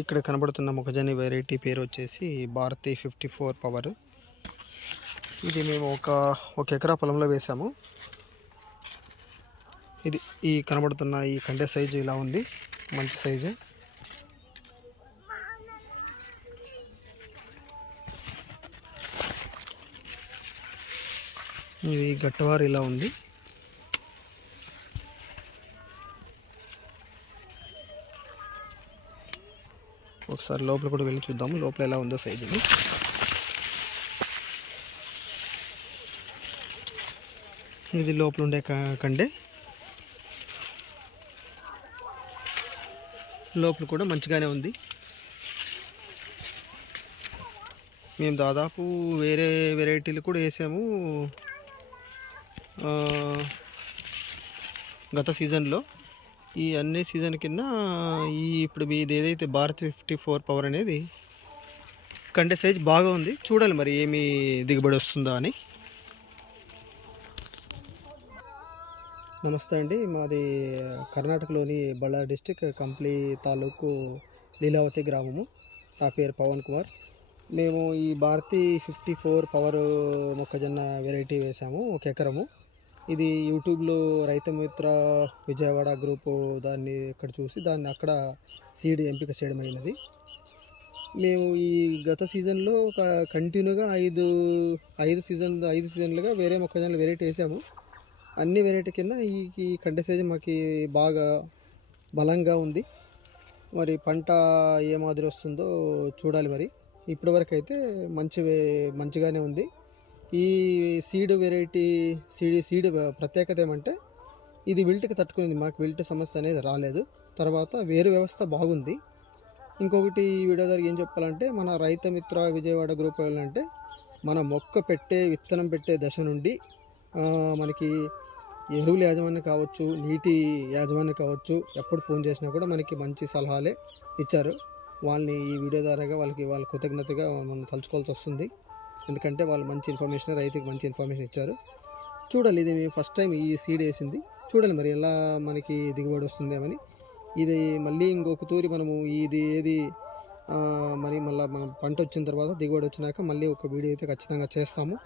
ఇక్కడ కనబడుతున్న మొక్కజొన్న వెరైటీ పేరు వచ్చేసి భారతి ఫిఫ్టీ ఫోర్ పవర్ ఇది మేము ఒక ఒక ఎకరా పొలంలో వేసాము. ఇది ఈ కనబడుతున్న ఈ కండె సైజు ఇలా ఉంది. మంచి సైజు ఇది గట్టవారు ఇలా ఉంది. ఒకసారి లోపల కూడా వెళ్ళి చూద్దాము. లోపల ఎలా ఉందో సైజు. ఇది ఇది లోపల ఉండే కండే. లోపల కూడా మంచిగానే ఉంది. మేము దాదాపు వేరే వెరైటీలు కూడా వేసాము. గత సీజన్లో. ఈ అన్ని సీజన్ కింద ఈ ఇప్పుడు ఇది ఏదైతే భారత్ ఫిఫ్టీ ఫోర్ పవర్ అనేది కంటే సైజ్ బాగా ఉంది. చూడాలి మరి ఏమి దిగుబడి వస్తుందా అని. నమస్తే అండి. మాది కర్ణాటకలోని బళ్ళారి డిస్టిక్ కంప్లీ తాలూకు లీలావతి గ్రామము. నా పేరు పవన్ కుమార్. మేము ఈ భారతి ఫిఫ్టీ ఫోర్ పవర్ మొక్కజొన్న వెరైటీ వేసాము. ఒక ఎకరము. ఇది యూట్యూబ్లో రైతమిత్ర విజయవాడ గ్రూపు దాన్ని ఇక్కడ చూసి దాన్ని అక్కడ సీడ్ ఎంపిక చేయడం అయినది. మేము ఈ గత సీజన్లో ఒక కంటిన్యూగా ఐదు ఐదు సీజన్ ఐదు సీజన్లుగా వేరే మొక్కజొన్న వెరైటీ వేసాము. అన్ని వెరైటీ కింద ఈ ఈ కంటే సైజు మాకు బాగా బలంగా ఉంది. మరి పంట ఏ మాదిరి వస్తుందో చూడాలి మరి. ఇప్పటివరకు అయితే మంచి వే- మంచిగానే ఉంది. ఈ సీడ్ వెరైటీ సీడ్ సీడ్ ప్రత్యేకత ఏమంటే ఇది విల్ట్కి తట్టుకుంది. మాకు విల్ట్ సమస్య అనేది రాలేదు. తర్వాత వేరు వ్యవస్థ బాగుంది. ఇంకొకటి ఈ వీడియో ద్వారా ఏం చెప్పాలంటే మన రైతు మిత్ర విజయవాడ గ్రూప్ వెళ్ళాలంటే మన మొక్క పెట్టే విత్తనం పెట్టే దశ నుండి మనకి ఎరువుల యాజమాన్యం కావచ్చు నీటి యాజమాన్యం కావచ్చు ఎప్పుడు ఫోన్ చేసినా కూడా మనకి మంచి సలహాలే ఇచ్చారు. వాళ్ళని ఈ వీడియో ద్వారాగా వాళ్ళకి వాళ్ళ కృతజ్ఞతగా మనం తలుచుకోవాల్సి వస్తుంది. ఎందుకంటే వాళ్ళు మంచి ఇన్ఫర్మేషన్ రైతుకి మంచి ఇన్ఫర్మేషన్ ఇచ్చారు. చూడాలి ఇది మేము ఫస్ట్ టైం ఈ సీడ్ వేసింది. చూడాలి మరి ఎలా మనకి దిగుబడి వస్తుందేమని ఇది మళ్ళీ ఇంకొక తూరి మనము ఇది ఏది మరి మళ్ళీ మనం పంట వచ్చిన తర్వాత దిగుబడి వచ్చినాక మళ్ళీ ఒక వీడియో అయితే ఖచ్చితంగా చేస్తాము.